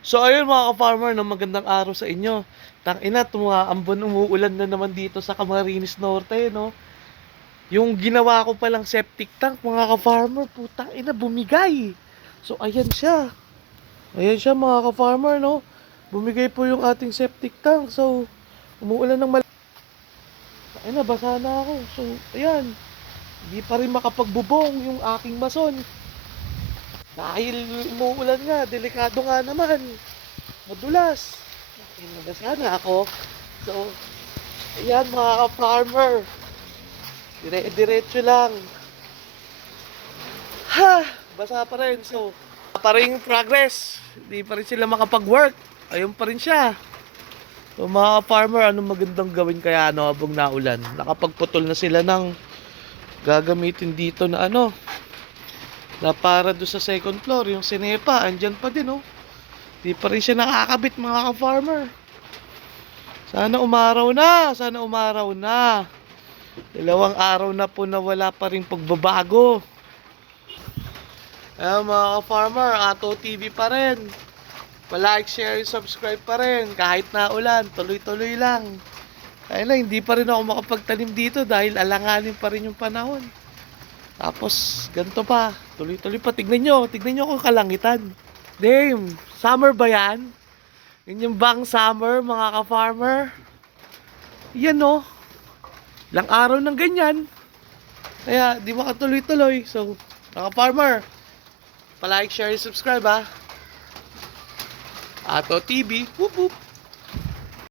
So ayun mga ka-farmer, no, magandang araw sa inyo. Tang ina, tumaambon umuulan na naman dito sa Camarines Norte, no. Yung ginawa ko palang septic tank, mga ka-farmer, putang ina, bumigay. So ayan siya. Ayan siya mga ka-farmer, no. Bumigay po yung ating septic tank. So, umuulan ng mal... Ay na, basa na ako. So, ayan. Hindi pa rin makapagbubong yung aking mason. Dahil umuulan nga, delikado nga naman. Madulas. Ay, nabasa na ako. So, ayan mga ka-farmer. Dire-diretso lang. Ha! Basa pa rin. So, pa rin progress. Hindi pa rin sila makapag-work. Ayun pa rin siya. So, mga farmer, anong magandang gawin kaya ano habang naulan? Nakapagputol na sila ng gagamitin dito na ano na para do sa second floor yung sinepa andyan pa din oh di pa rin siya nakakabit mga ka-farmer sana umaraw na sana umaraw na dalawang araw na po na wala pa rin pagbabago Ayan mga ka-farmer, Ato TV pa rin. Pa-like, share, subscribe pa rin. Kahit na ulan, tuloy-tuloy lang. Kaya lang, hindi pa rin ako makapagtanim dito dahil alanganin pa rin yung panahon. Tapos, ganito pa. Tuloy-tuloy pa. Tignan nyo, tignan nyo kung kalangitan. Damn, summer ba yan? Yan bang summer, mga ka-farmer? Yan no. Lang araw ng ganyan. Kaya, di makatuloy-tuloy. So, mga farmer, pa-like, share, subscribe ha. Ato TV, whoop whoop.